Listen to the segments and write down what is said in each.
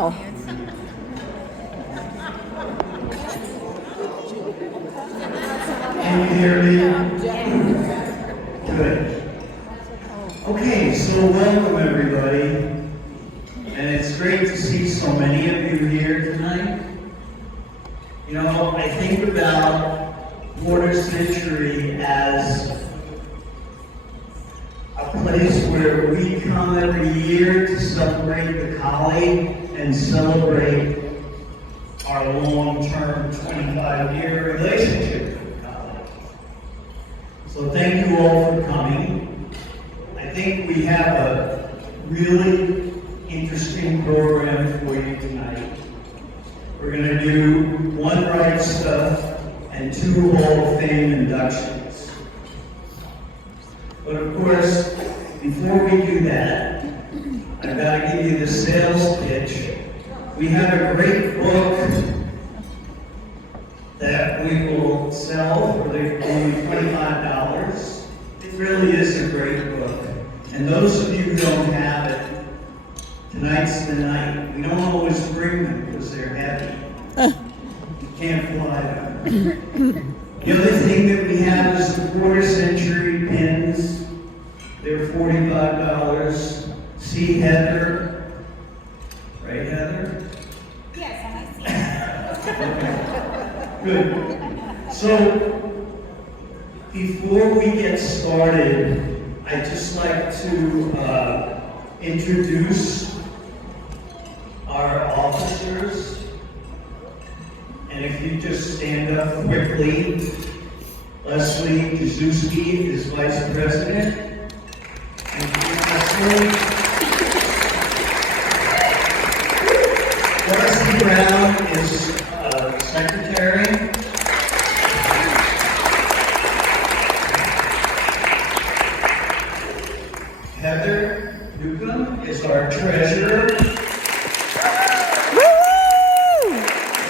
Wow. Can you hear me? Good. Okay, so welcome everybody. And it's great to see so many of you here tonight. You know, I think about Quarter Century as a place where we come every year to celebrate the Collie and celebrate our long-term 25-year relationship with the Collie. So thank you all for coming. I think we have a really interesting program for you tonight. We're going to do one Right Stuff and 2 Hall of Fame inductions. But of course, before we do that, I've got to give you the sales pitch. We have a great book that we will sell for only $25. It really is a great book. And those of you who don't have it, tonight's the night. We don't always bring them because they're heavy. You can't fly them. The other thing that we have is the Quarter Century pins. They're $45. See Heather. Right, Heather? Yes, I see. Good. So, before we get started, I'd just like to introduce our officers. And if you just stand up quickly, Leslie Jazuski is Vice President. Thank you, Leslie. Darcy Brown is Secretary. Heather Newcomb is our Treasurer.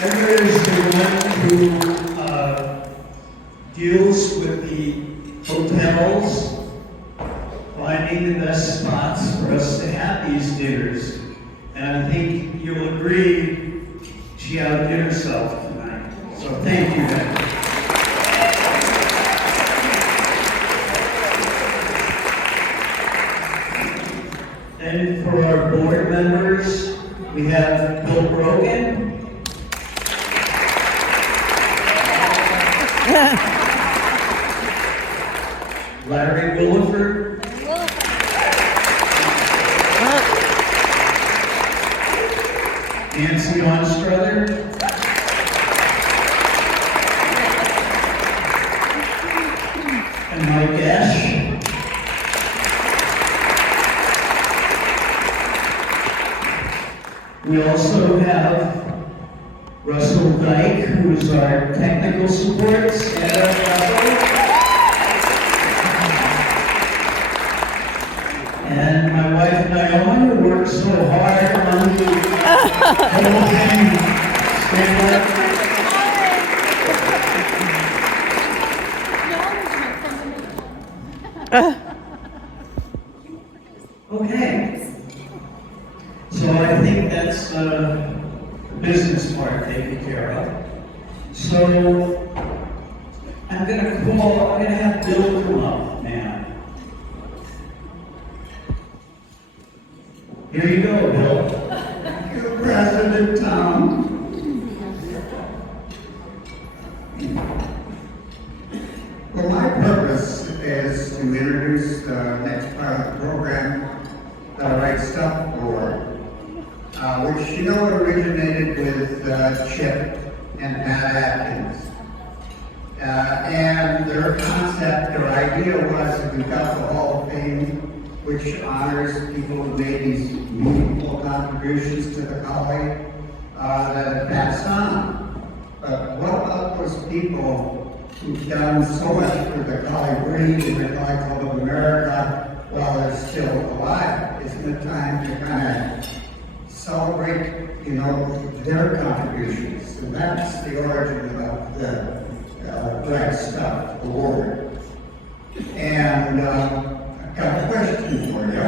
Heather is the one who deals with the hotels, finding the best spots for us to have these dinners. And I think you'll agree she outdid herself tonight. So thank you, Heather. And for our board members, we have Bill Brogan. Larry Williford. Nancy Onstruther. And Mike Ash. We also have Russell Dyke, who is our technical support. Stand up, Russell. And my wife Naomi, who works so hard on the whole thing. Stand up. Okay. So I think that's the business part taken care of. So I'm gonna have Bill come up now. Here you go, Bill. Thank you, President Tom. Well, my purpose is to introduce the next part of the program, the Right Stuff Award, which you know originated with Chip and Pat Atkins. And their concept, their idea was that we got the Hall of Fame, which honors people who made these meaningful contributions to the Collie that have passed on. But what about those people who've done so much for the Collie breed and the Collie Club of America while they're still alive? Isn't it time to kind of celebrate, you know, their contributions? And that's the origin of the Right Stuff Award. And I've got a question for you,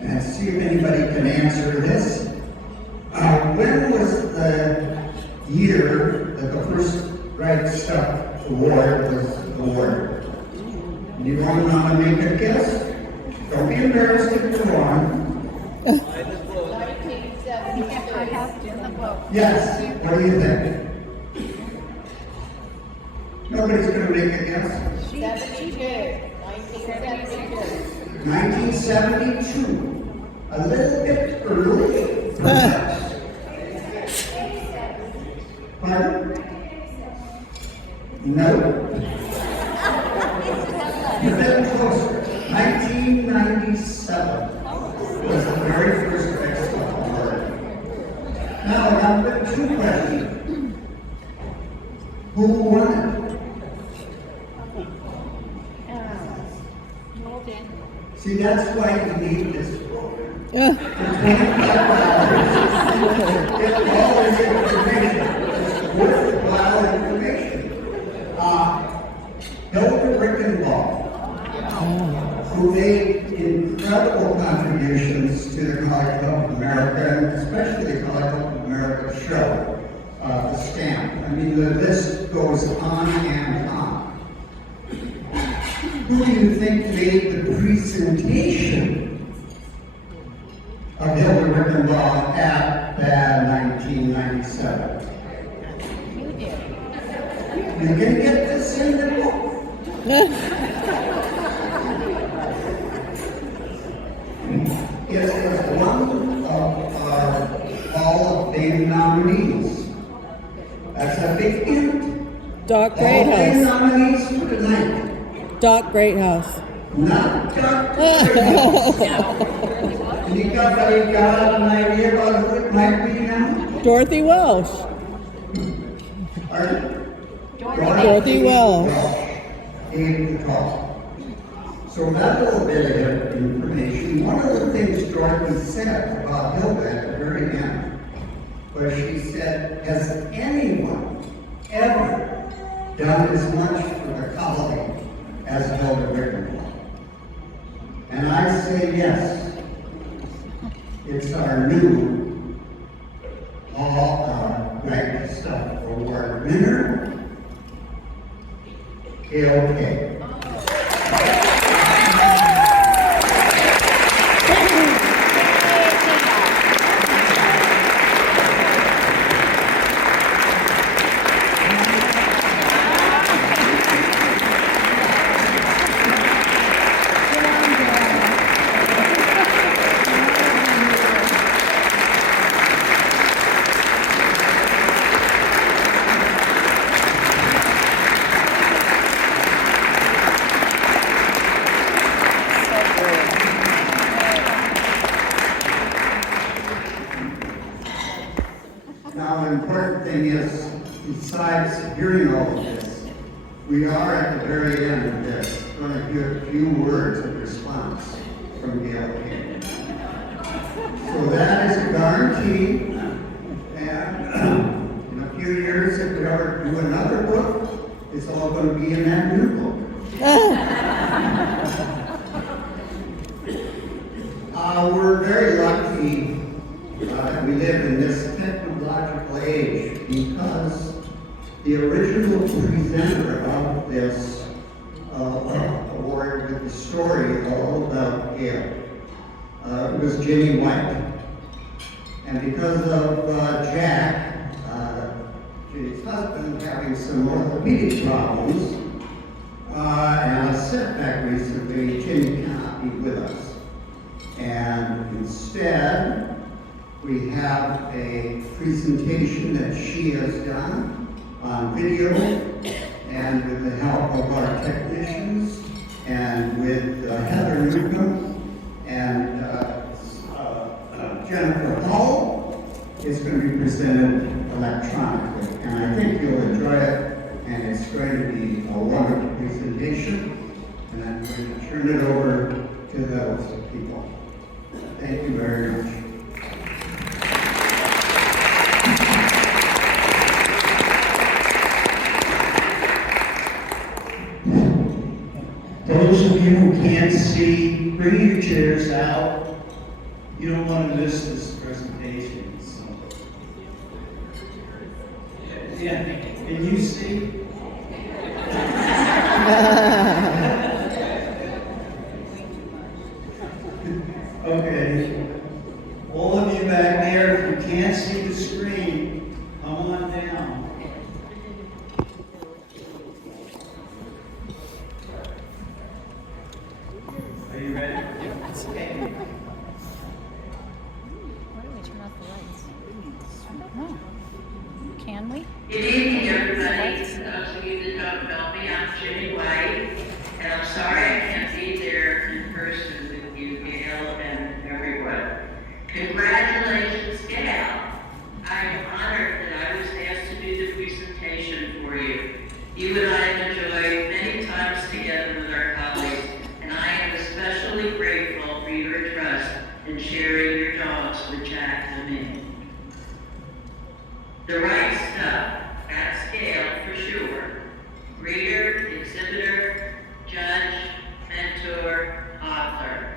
and see if anybody can answer this. when was the year that the first Right Stuff Award was awarded? You want to make a guess? Don't be embarrassed to go on. 1972. Yes, what do you think? Nobody's going to make a guess. 1972. A little bit early. Pardon? No. You're getting closer. 1997 was the very first X-Stuff award. Now, I've two questions. Who won it? See, that's why you need this program. For $25, get all this information. It's worthwhile information. Hilda Rickenbaugh, who made incredible contributions to the College Club of America, and especially the College Club of America show, the stamp. I mean, the list goes on and on. Who do you think made the presentation of Hilda Rickenbaugh at that 1997? You did. You can get this in the book. Yes, it was one of our Hall of Fame nominees. That's a big hint. Doc Hall of Fame Greathouse. nominees for tonight. Doc Greathouse. Not Doc Greathouse. Anybody got an idea about who it might be now? Dorothy Welsh. Pardon? Dorothy Welsh. Gave the talk. So that little bit of information, one of the things Dorothy said about Hilda at the very end, was she said, has anyone ever done as much for the colony as Hilda Rickenbaugh? And I say yes. It's our new Right Stuff Award winner, Gail Kay. Now, the important thing is, besides hearing all of this, we are at the very end of this going to hear a few words of response from Gail Kay. So that is a guarantee, and in a few years, if we ever do another book, it's all going to be in that new book. We're very lucky that we live in this technological age because the original presenter of this award with the story all about Gail was Ginny White. And because of Jack, Ginny's husband, having some orthopedic problems and a setback recently, Ginny cannot be with us. And instead, we have a presentation that she has done on video, and with the help of our technicians, and with Heather Newcomb and Jennifer Hall, it's going to be presented electronically. And I think you'll enjoy it, and it's going to be a wonderful presentation. And I'm going to turn it over to those people. Thank you very much. Those of you who can't see, bring your chairs out. You don't want to miss this presentation. So Yeah, can you see? Okay. All of you back there, if you can't see the screen, come on down. Are you ready? Okay. Why don't we turn off the lights? I don't know. Can we? Good evening, everybody. For those of you that don't know me, I'm Jenny White, and I'm sorry I can't be there in person with you, Gail, and everyone. Congratulations, Gail. I am honored that I was asked to do the presentation for you. You and I have enjoyed many times together with our colleagues, and I am especially grateful for your trust in sharing your dogs with Jack and me. The right stuff, that's Gail for sure. Reader, exhibitor, judge, mentor, author.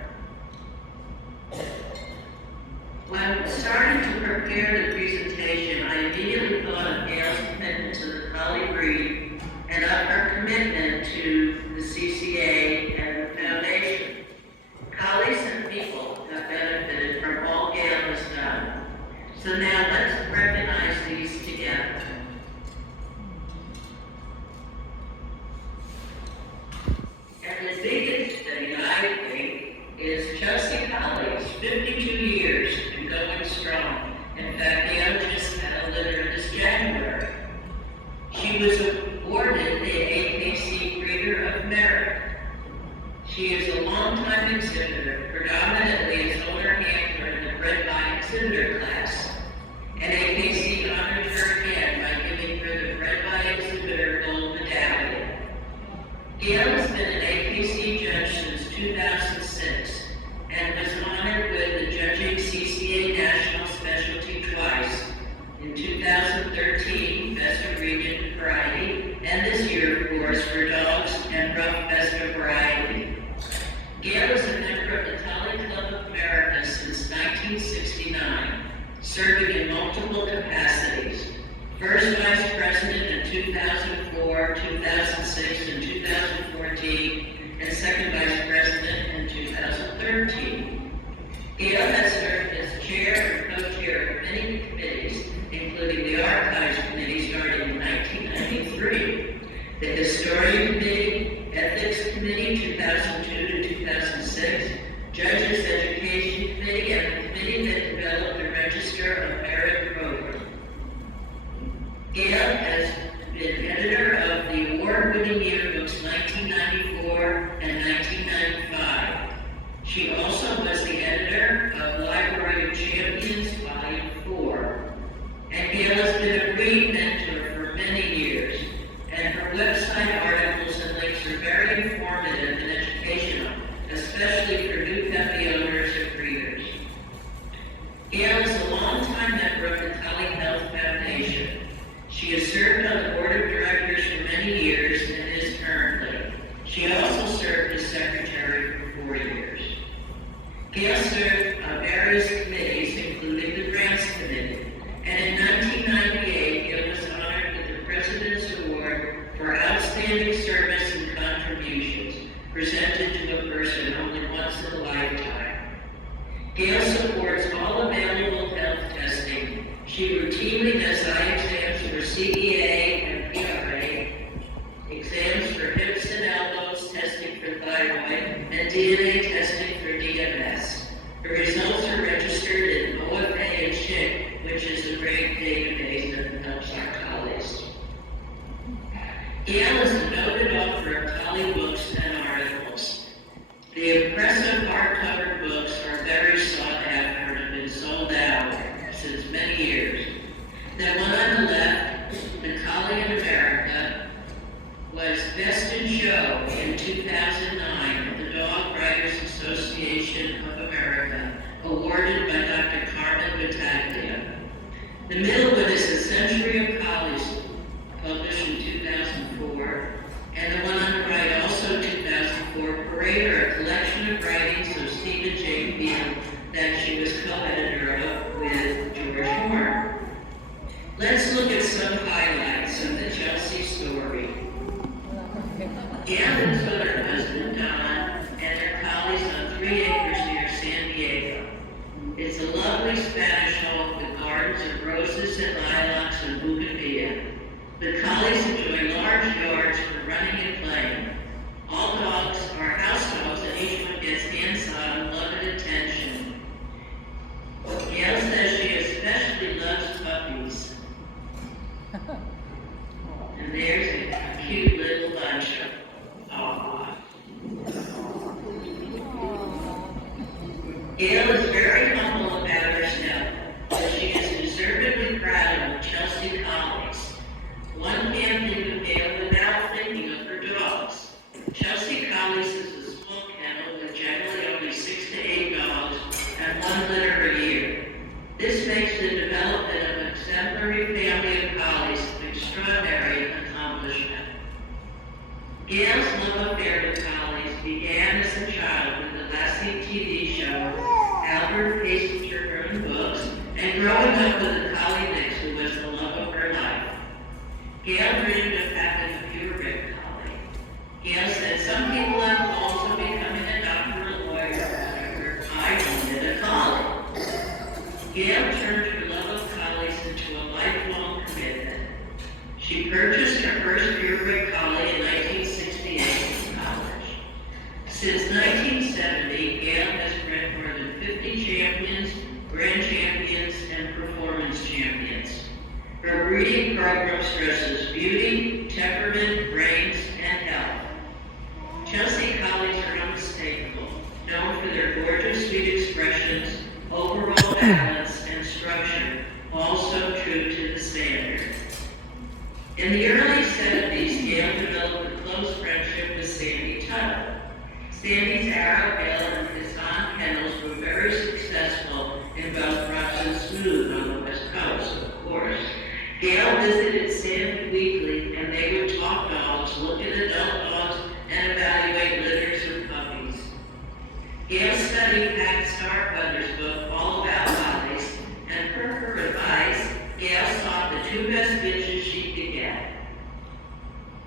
When starting to prepare the presentation, I immediately thought of Gail's commitment to the collie breed and of her commitment to the CCA and the foundation. Colleagues and people have benefited from all Gail has done. So now let's recognize these together. And the biggest thing I think is Chelsea Colley's 52 years and going strong. In fact, Gail just had a litter this January. She was awarded the AKC Breeder of Merit. She is a longtime exhibitor, predominantly as owner handler in the bred by exhibitor class. And AKC honored her again by giving her the bred by exhibitor gold medallion. Gail has been an AKC judge since 2006 and was honored with the Judging CCA National Specialty twice, in 2013, Best of Region Variety, and this year, of course, for dogs and rough Best of Variety. Gail is a member of the Collie Club of America since 1969, serving in multiple capacities. First Vice President in 2004, 2006, and 2014, and Second Vice President in 2013. Gail has served as chair and co-chair of many committees, including the Archives Committee starting in 1993, the Historian Committee, Ethics Committee 2002 to 2006, Judges Education Committee, and the committee that developed the Register of Merit program. Gail has been editor of the award-winning yearbooks 1994 and 1995. She also was the editor of Library of Champions Volume 4. And Gail has been a great mentor for many years, and her website articles and links are very informative and educational, especially for new puppy owners and breeders. Gail is a longtime member of the Collie Health Foundation. She has served on the board of directors for many years and is currently. She also served as secretary for 4 years. Gail served on various committees, including the Grants Committee, and in 1998, Gail was honored with the President's Award for Outstanding Service and Contributions, presented to a person only once in a lifetime. Gail supports all available health testing. She routinely does eye exams for CEA and PRA, exams for hips and elbows, testing for thyroid, and DNA testing for DMS. Her results are registered in OFA and SHIC, which is a great database that helps our colleagues. Gail is a noted author of collie books and articles. The impressive hardcover books are very sought after and have been sold out since many years. The one on the left, The Collie in America, was Best in Show in 2009 at the Dog Writers Association of America, awarded by Dr. Carmen Battaglia. The middle one is A Century of Collies, published in 2004, and the one on the right, also 2004, Parader, a collection of writings of Stephen J. Field that she was co-editor of with George Horn. Let's look at some highlights. Chelsea story. Gail lives with her husband Don and their collies on 3 acres near San Diego. It's a lovely Spanish home with gardens of roses and lilacs and bougainvillea. The collies enjoy large yards for running and playing. All dogs are house dogs and each one gets hands-on, love and attention. Gail says she especially loves puppies. And there's a cute little bunch of aw. Gail is very humble about herself, but she is deservedly proud of Chelsea collies. One can't think of Gail without thinking of her dogs. Chelsea collies is a small kennel with generally only 6 to 8 dogs and 1 litter a year. This makes the development of an exemplary family of collies an extraordinary accomplishment. Gail's love affair with collies began as a child with the Lassie TV show, Albert Passenger Burn books, and growing up with a collie mix who was the love of her life. Gail dreamed of having a purebred collie. Gail said, "Some people have goals of becoming a doctor or a lawyer or whatever. I wanted a collie." Gail turned her love of collies into a lifelong commitment. She purchased her first purebred collie in 1968 in college. Since 1970, Gail has bred more than 50 champions, grand champions, and performance champions. Her breeding program stresses beauty, temperament, brains, and health. Chelsea collies are unmistakable, known for their gorgeous, sweet expressions, overall balance, and structure, also true to the standard. In the early 70s, Gail developed a close friendship with Sandy Tuttle. Sandy's Arrowdale and Kazan kennels were very successful in both rough and smooth on the West Coast, of course. Gail visited Sandy weekly, and they would talk dogs, look at adult dogs, and evaluate litters of puppies. Gail studied Pat Starkweather's book all about collies, and per her advice, Gail sought the 2 best bitches she could get.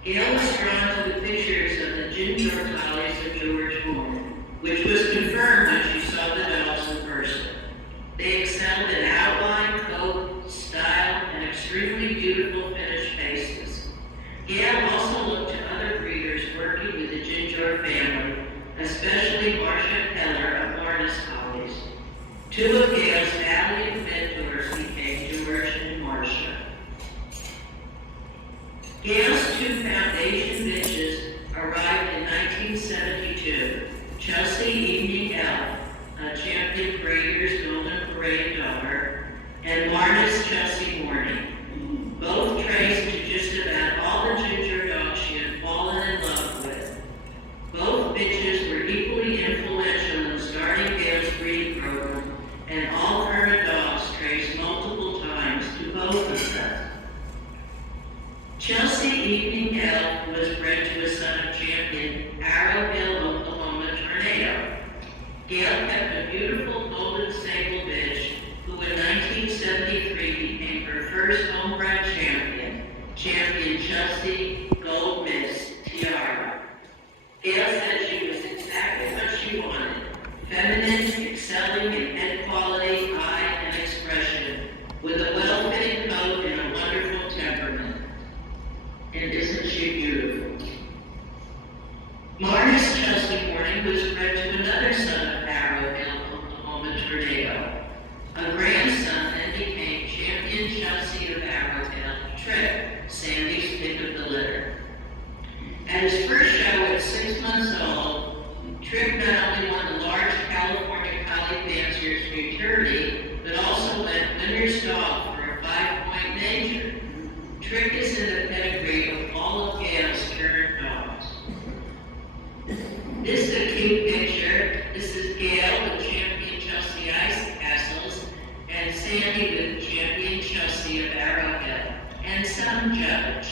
Gail was drawn to the pictures of the ginger collies of George Moore, which was confirmed when she saw the dogs in person. They excelled in outline, coat, style, and extremely beautiful finished faces. Gail also looked to other breeders working with the Ginger family, especially Marcia Keller of Harness Collies. 2 of Gail's valiant mentors became George and Marcia. Gail's 2 foundation bitches arrived in 1972. Chelsea Evening Elf, a champion Breeders' Golden Parade daughter, and Marna's Chelsea Morning, both traced to just about all the ginger dogs she had fallen in love with. Both bitches were equally influential in starting Gail's breeding program, and all her dogs traced multiple times to both of them. Chelsea Evening Elf was bred to a son of champion Arrowville, Oklahoma tornado. Gail kept a beautiful golden sable bitch who in 1973 became her first homebred champion, Champion Chelsea Gold Miss Tiara. Gail said she was exactly what she wanted: feminine, excelling in head quality, eye, and expression, with a well-fitting coat and a wonderful temperament. And isn't she beautiful? Marna's Chelsea Morning was bred to another son of Arrowville, Oklahoma tornado. A grandson then became Champion Chelsea of Arrowville, Trick, Sandy's pick of the litter. At his first show at 6 months old, Trick not only won the large California Collie Fancier's futurity, but also went winner's dog for a 5-point major. Trick is in the pedigree of all of Gail's current dogs. This is a cute picture. This is Gail with Champion Chelsea Ice Castles, and Sandy with Champion Chelsea of Arrowhead, and some judge.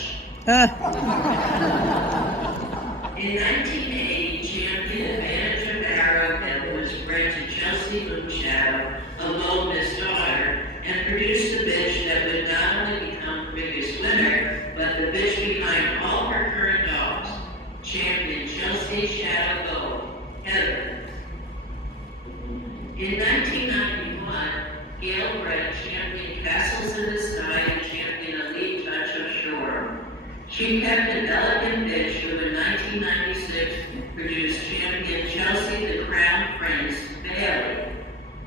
In 1980, Champion Advantage of Arrowhead was bred to Chelsea Moonshadow, a Lotus daughter, and produced a bitch that would not only become the biggest winner, but the bitch behind champion Chelsea Shadow Heather. In 1991, Gail Brett championed Castles in the Sky and championed Elite Touch of Shore. She kept an elegant bitch who in 1996 produced champion Chelsea the Crown Prince Bailey.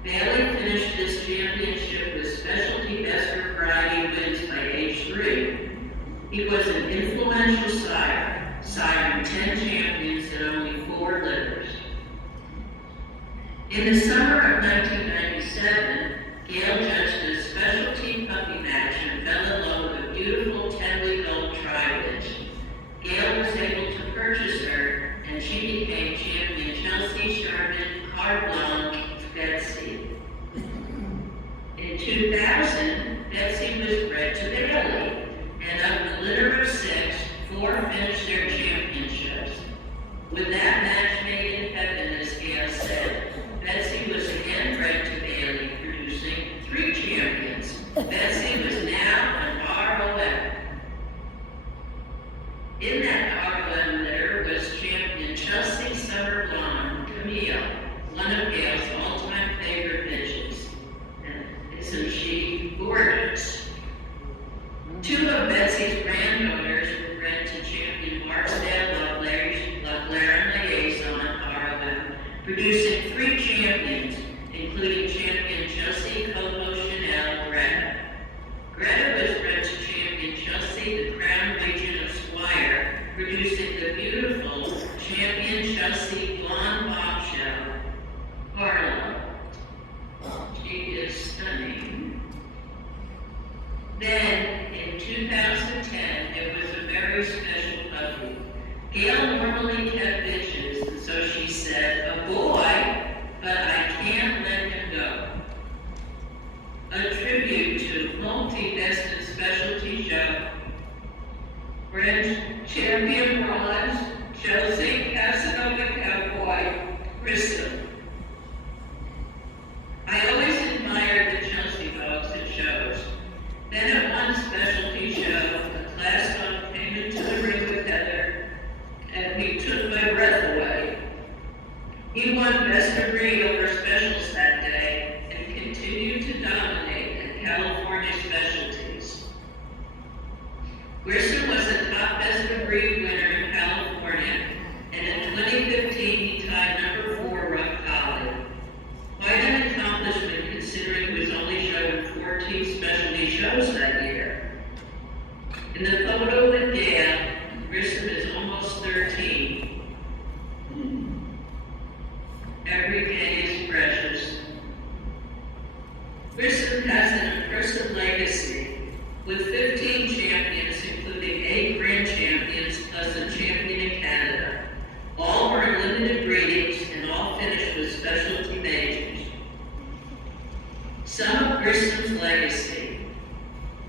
Bailey finished this championship with specialty best for variety wins by age 3. He was an influential sire, siring 10 champions and only 4 litters. In the summer of 1997, Gail judged a specialty puppy match and fell in love with a beautiful 10-week-old tri-bitch. Gail was able to purchase her, and she became champion Chelsea Sherman Carblanc Betsy. In 2000, Betsy was bred to Bailey, and of the litter of 6, 4 finished their championships. With that match made in heaven, as Gail said, Betsy was again bred to Bailey, producing 3 champions. Betsy was now an ROM. In that ROM litter was champion Chelsea Summer Blonde Camille, one of Gail's all-time favorite bitches. And isn't she gorgeous? 2 of Betsy's granddaughters were bred to champion Marcel LaClare Liaison ROM, producing 3 champions, including champion Chelsea Coco Chanel Greta. Greta was bred to champion Chelsea the Crown Region of Squire, producing the beautiful champion Chelsea Blonde Bombshell Harlow. She is stunning. Then, in 2010, it was a very special puppy. Gail normally kept bitches, and so she said, "A boy, but I can't let him go." A tribute to multi-best and specialty show. French champion bronze, Chelsea Casanova Cowboy, Grissom. I always admired the Chelsea dogs at shows. Then at one specialty show, a class dog came into the ring with Heather, and he took my breath away. He won best of breed over specials that day and continued to dominate at California specialties. Grissom was a top best of breed winner in California, and in 2015 he tied number 4 Rough Collie. Quite an accomplishment considering he was only shown 14 specialty shows that year. In the photo with Gail, Grissom is almost 13. Every day is precious. Grissom has an impressive legacy, with 15 champions, including 8 grand champions, plus a champion in Canada. All were in limited breedings and all finished with specialty majors. Some of Grissom's legacy.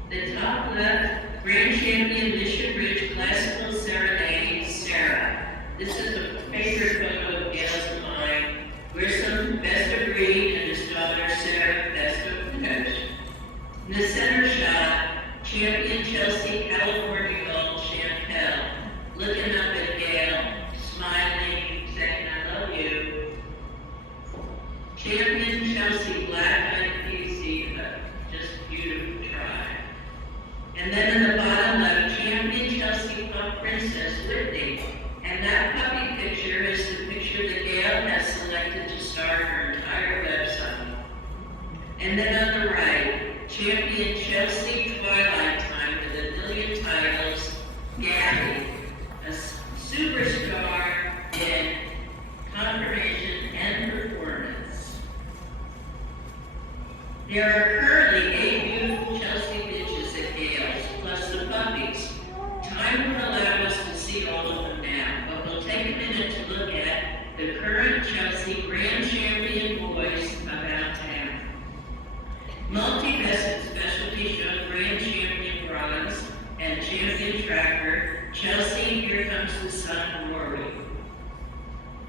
The top left, grand champion Mission Ridge Classical Serenade, Sarah. This is a favorite photo of Gail's and mine. Grissom, best of breed, and his daughter Sarah, best of finish. In the center shot, champion Chelsea California Gold Chantel, looking up at Gail, smiling, saying, "I love you." Champion Chelsea Black Eyed Peas Diva, just beautiful try. And then in the bottom left, champion Chelsea Pup Princess Whitney. And that puppy picture is the picture that Gail has selected to start her entire website. And then on the right, champion Chelsea Twilight Time with a million titles, Gabby, a superstar in confirmation and performance. There are currently 8 beautiful Chelsea bitches at Gail's, plus the puppies. Time will allow us to see all of them now, but we'll take a minute to look at the current Chelsea Grand Champion boys about town. Multi-vested specialty show Grand Champion Bronze and Champion Tracker, Chelsea Here Comes the Sun Rory.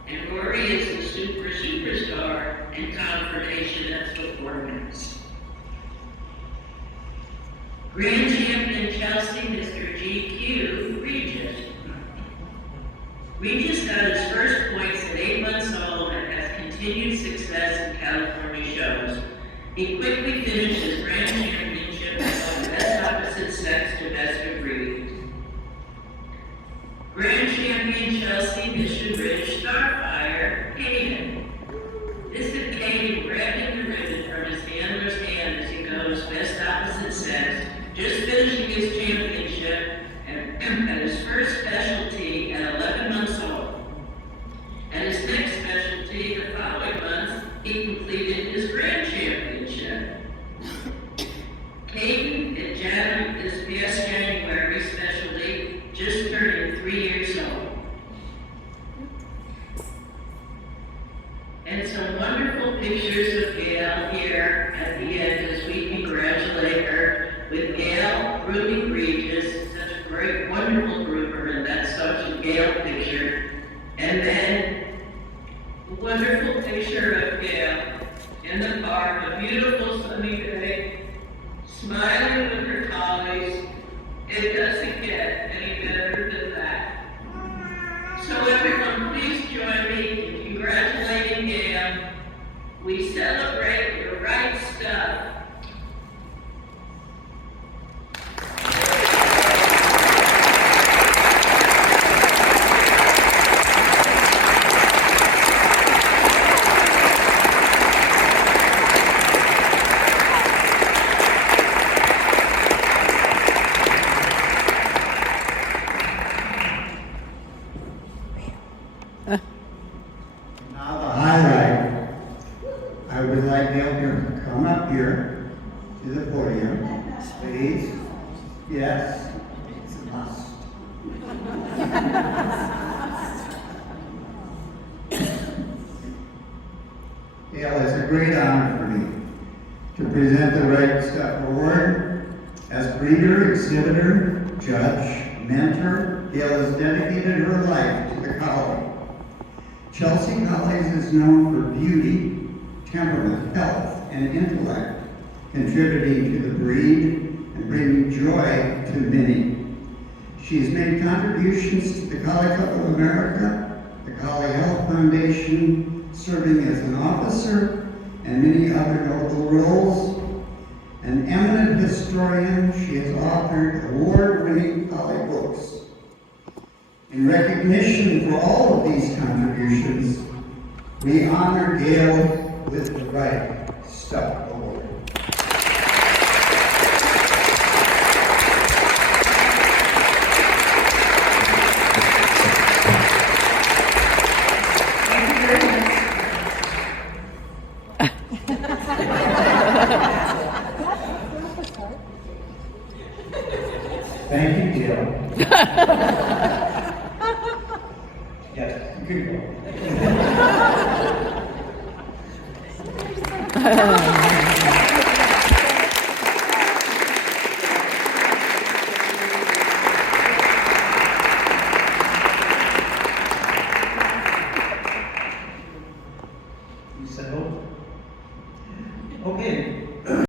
And Rory is the superstar and confirmation of performance. Grand Champion Chelsea, Mr. GQ, Regis. Regis got his first points at 8 months old and has continued success in California shows. He quickly finished his grand championship as the best opposite sex to best of breed. Grand champion Chelsea Mission Ridge Starfire, Caden. This is Caden grabbing the ribbon from his handler's hand as he goes best opposite sex, just finishing his championship and at his first specialty at 11 months old. At his next specialty the following month, he completed his grand championship. Caden is past January specialty, just turning 3 years old. And some wonderful pictures of Gail here at the end as we congratulate her with Gail grooming Regis, such a great, wonderful groomer, and that's such a Gail picture. And then a wonderful picture of Gail in the park, a beautiful sunny day, smiling with her colleagues. It doesn't get any better than that. So everyone, please join me in congratulating Gail. We celebrate your right stuff. Now the highlight. I would like Gail to come up here to the podium, please. Yes, it's a must. Gail, it's a great honor for me to present the Right Stuff Award. As breeder, exhibitor, judge, mentor, Gail has dedicated her life to the collie. Chelsea Collies is known for beauty, temperament, health, and intellect, contributing to the breed and bringing joy to many. She has made contributions to the Collie Club of America, the Collie Health Foundation, serving as an officer, and many other notable roles. An eminent historian, she has authored award-winning collie books. In recognition for all of these contributions, we honor Gail with the Right Stuff Award. Thank you, Gail.